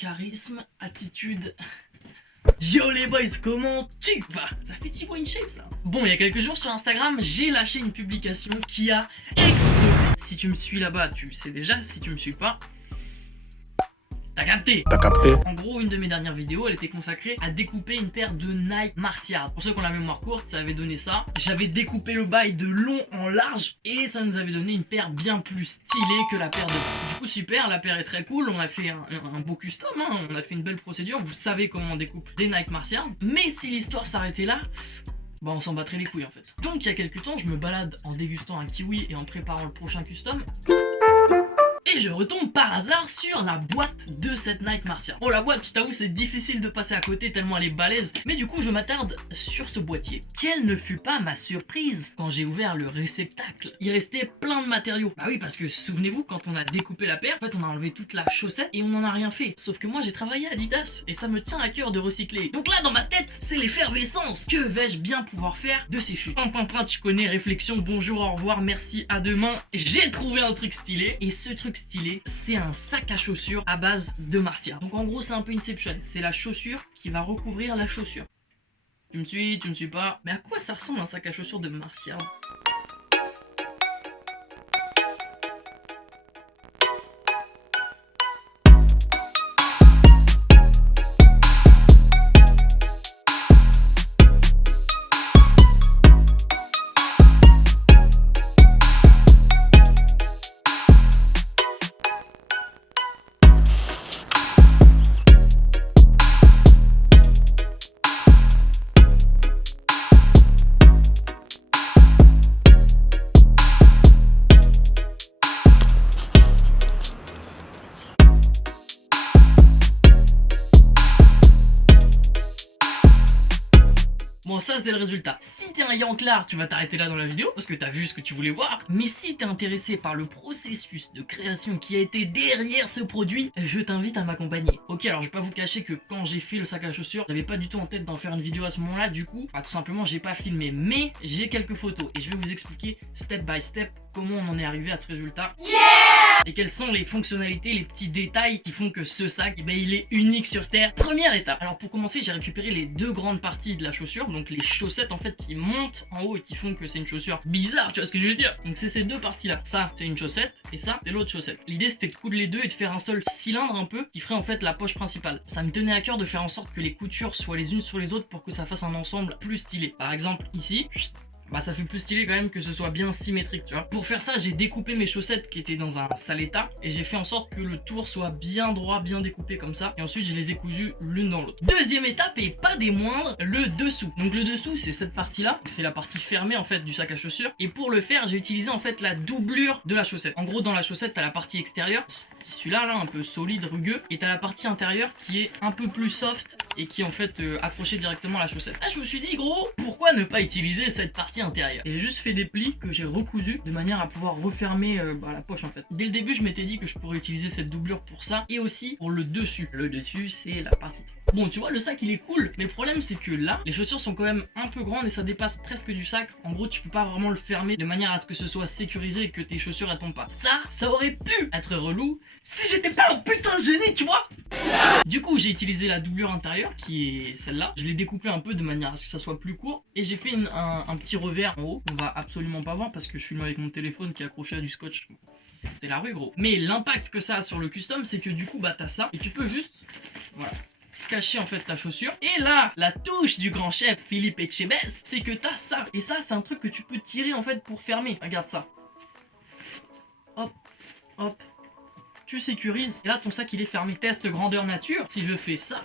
charisme, attitude. Yo les boys, comment tu vas? Ça fait Thibaut InShape ça. Bon, il y a quelques jours sur Instagram, j'ai lâché une publication qui a explosé. Si tu me suis là-bas, tu sais déjà. Si tu me suis pas, t'as capté. En gros, une de mes dernières vidéos, elle était consacrée à découper une paire de Nike Martiard. Pour ceux qui ont la mémoire courte, ça avait donné ça. J'avais découpé le bail de long en large et ça nous avait donné une paire bien plus stylée que la paire de... Du coup, super, la paire est très cool. On a fait un beau custom, hein. On a fait une belle procédure. Vous savez comment on découpe des Nike Martiard. Mais si l'histoire s'arrêtait là... bah on s'en battrait les couilles en fait. Donc il y a quelques temps, je me balade en dégustant un kiwi et en préparant le prochain custom. Et je retombe par hasard sur la boîte de cette Nike Martiard. Bon, la boîte, je t'avoue, c'est difficile de passer à côté tellement elle est balèze. Mais du coup, je m'attarde sur ce boîtier. Quelle ne fut pas ma surprise quand j'ai ouvert le réceptacle. Il restait plein de matériaux. Bah oui, parce que souvenez-vous, quand on a découpé la paire, en fait, on a enlevé toute la chaussette et on n'en a rien fait. Sauf que moi, j'ai travaillé à Adidas et ça me tient à cœur de recycler. Donc là, dans ma tête, c'est l'effervescence. Que vais-je bien pouvoir faire de ces chutes? Tu connais, réflexion, bonjour, au revoir, merci, à demain. J'ai trouvé un truc stylé et ce truc stylé, c'est un sac à chaussures à base de Martiard. Donc en gros, c'est un peu Inception. C'est la chaussure qui va recouvrir la chaussure. Tu me suis pas? Mais à quoi ça ressemble un sac à chaussures de Martiard? Bon, ça c'est le résultat. Si t'es un yanclard, tu vas t'arrêter là dans la vidéo parce que t'as vu ce que tu voulais voir. Mais si t'es intéressé par le processus de création qui a été derrière ce produit, je t'invite à m'accompagner. Ok, alors je vais pas vous cacher que quand j'ai fait le sac à chaussures, j'avais pas du tout en tête d'en faire une vidéo à ce moment-là. Du coup, bah, tout simplement, j'ai pas filmé. Mais j'ai quelques photos et je vais vous expliquer step by step comment on en est arrivé à ce résultat. Et quelles sont les fonctionnalités, les petits détails qui font que ce sac, eh ben, il est unique sur Terre. Première étape. Alors pour commencer, j'ai récupéré les deux grandes parties de la chaussure, donc les chaussettes en fait qui montent en haut et qui font que c'est une chaussure bizarre, tu vois ce que je veux dire? Donc c'est ces deux parties-là. Ça, c'est une chaussette et ça, c'est l'autre chaussette. L'idée, c'était de coudre les deux et de faire un seul cylindre un peu qui ferait en fait la poche principale. Ça me tenait à cœur de faire en sorte que les coutures soient les unes sur les autres pour que ça fasse un ensemble plus stylé. Par exemple, ici... bah ça fait plus stylé quand même que ce soit bien symétrique, tu vois. Pour faire ça, j'ai découpé mes chaussettes qui étaient dans un sale état et j'ai fait en sorte que le tour soit bien droit, bien découpé comme ça. Et ensuite, je les ai cousues l'une dans l'autre. Deuxième étape et pas des moindres, le dessous. Donc le dessous, c'est cette partie-là. C'est la partie fermée en fait du sac à chaussures. Et pour le faire, j'ai utilisé en fait la doublure de la chaussette. En gros, dans la chaussette, t'as la partie extérieure, celui-là, là, un peu solide, rugueux. Et t'as la partie intérieure qui est un peu plus soft et qui est en fait accrochée directement à la chaussette. Là, je me suis dit, gros, pourquoi ne pas utiliser cette partie intérieure? Et j'ai juste fait des plis que j'ai recousus de manière à pouvoir refermer la poche en fait. Dès le début, je m'étais dit que je pourrais utiliser cette doublure pour ça et aussi pour le dessus. Le dessus, c'est la partie. Bon, tu vois, le sac il est cool, mais le problème c'est que là, les chaussures sont quand même un peu grandes et ça dépasse presque du sac. En gros, tu peux pas vraiment le fermer de manière à ce que ce soit sécurisé et que tes chaussures elles tombent pas. Ça aurait pu être relou si j'étais pas un putain de génie, tu vois. Du coup, j'ai utilisé la doublure intérieure qui est celle-là. Je l'ai découpée un peu de manière à ce que ça soit plus court et j'ai fait un petit revers en haut. On va absolument pas voir parce que je filme avec mon téléphone qui est accroché à du scotch. C'est la rue, gros. Mais l'impact que ça a sur le custom, c'est que du coup, bah t'as ça et tu peux juste, voilà, cacher en fait ta chaussure. Et là, la touche du grand chef Philippe Etchebest, c'est que t'as ça. Et ça, c'est un truc que tu peux tirer en fait pour fermer. Regarde ça. Hop, hop. Tu sécurises. Et là, ton sac il est fermé. Test grandeur nature. Si je fais ça,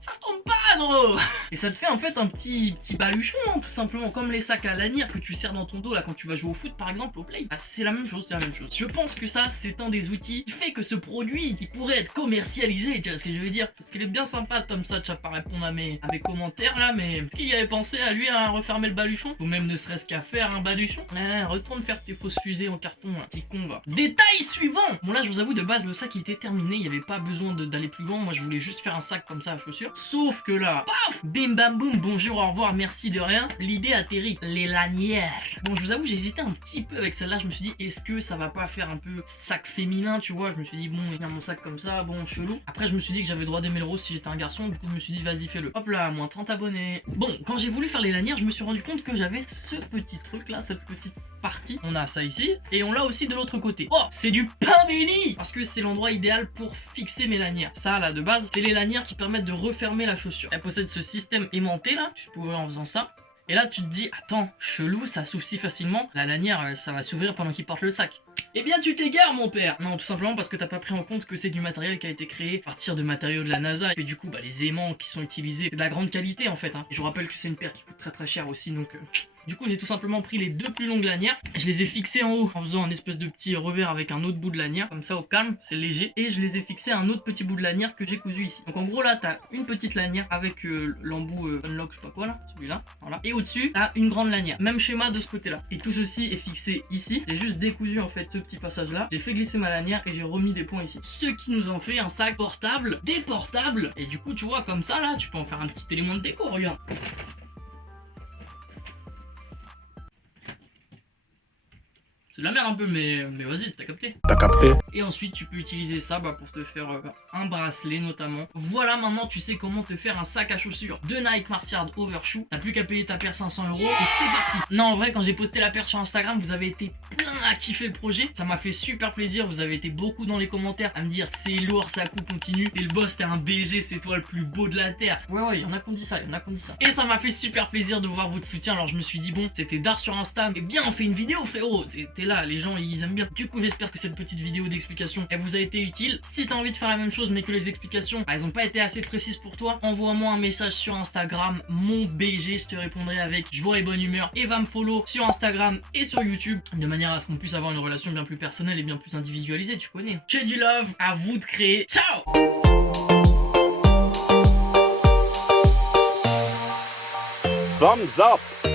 ça tombe pas, gros. Et ça te fait en fait un petit baluchon, hein, tout simplement, comme les sacs à lanière que tu serres dans ton dos là quand tu vas jouer au foot par exemple, au play. Ah, c'est la même chose, c'est la même chose. Je pense que ça, c'est un des outils qui fait que ce produit, il pourrait être commercialisé, tu vois ce que je veux dire? Parce qu'il est bien sympa, Tom Satch, à pas répondre à mes commentaires là, mais est-ce qu'il y avait pensé à lui à refermer le baluchon? Ou même ne serait-ce qu'à faire un baluchon? Retourne faire tes fausses fusées en carton, un petit con va. Détail suivant! Bon là, je vous avoue, de base, le sac il était terminé, il n'y avait pas besoin d'aller plus loin. Moi, je voulais juste faire un sac comme ça à chaussures. Sauf que là, paf, bim bam boum, bonjour, au revoir, merci de rien. L'idée atterrit, les lanières. Bon, je vous avoue, j'ai hésité un petit peu avec celle-là. Je me suis dit, est-ce que ça va pas faire un peu sac féminin, tu vois? Je me suis dit, bon, il y a mon sac comme ça, bon, chelou. Après, je me suis dit que j'avais le droit d'aimer le rose si j'étais un garçon. Du coup, je me suis dit, vas-y, fais-le. Hop là, moins 30 abonnés. Bon, quand j'ai voulu faire les lanières, je me suis rendu compte que j'avais ce petit truc là, cette petite partie. On a ça ici et on l'a aussi de l'autre côté. Oh, c'est du pain béni parce que c'est l'endroit idéal pour fixer mes lanières. Ça là de base, c'est les lanières qui permettent de refermer la chaussure. Elle possède ce système aimanté là, tu peux ouvrir en faisant ça. Et là tu te dis, attends, chelou, ça s'ouvre si facilement. La lanière, ça va s'ouvrir pendant qu'il porte le sac. Eh bien tu t'égares mon père. Non, tout simplement parce que t'as pas pris en compte que c'est du matériel qui a été créé à partir de matériaux de la NASA. Et du coup, bah, les aimants qui sont utilisés, c'est de la grande qualité en fait, hein. Et je vous rappelle que c'est une paire qui coûte très cher aussi, donc... Du coup, j'ai tout simplement pris les deux plus longues lanières, je les ai fixées en haut en faisant un espèce de petit revers avec un autre bout de lanière, comme ça au calme, c'est léger, et je les ai fixées à un autre petit bout de lanière que j'ai cousu ici. Donc en gros là, t'as une petite lanière avec l'embout unlock, je sais pas quoi là, celui-là, voilà. Et au-dessus, t'as une grande lanière, même schéma de ce côté-là. Et tout ceci est fixé ici, j'ai juste décousu en fait ce petit passage-là, j'ai fait glisser ma lanière et j'ai remis des points ici. Ce qui nous en fait un sac portable, déportable, et du coup tu vois comme ça là, tu peux en faire un petit élément de déco, regarde. C'est de la merde un peu, mais vas-y, t'as capté. T'as capté. Et ensuite, tu peux utiliser ça pour te faire un bracelet notamment. Voilà, maintenant tu sais comment te faire un sac à chaussures de Nike Mars Yard Overshoe. T'as plus qu'à payer ta paire 500 € et c'est parti. Non, en vrai, quand j'ai posté la paire sur Instagram, vous avez été plein à kiffer le projet. Ça m'a fait super plaisir. Vous avez été beaucoup dans les commentaires à me dire c'est lourd, ça coupe, continue. Et le boss, t'es un BG, c'est toi le plus beau de la terre. Ouais, y'en a qu'on dit ça, y'en a qu'on dit ça. Et ça m'a fait super plaisir de voir votre soutien. Alors je me suis dit, bon, c'était d'art sur Insta. Mais bien, on fait une vidéo, frérot. C'était là, les gens, ils aiment bien. Du coup, j'espère que cette petite vidéo d'explication, elle vous a été utile. Si t'as envie de faire la même chose, mais que les explications, elles ont pas été assez précises pour toi, envoie-moi un message sur Instagram, mon BG, je te répondrai avec joie et bonne humeur. Et va me follow sur Instagram et sur YouTube, de manière à ce qu'on puisse avoir une relation bien plus personnelle et bien plus individualisée, tu connais. Que du love, à vous de créer. Ciao! Thumbs up.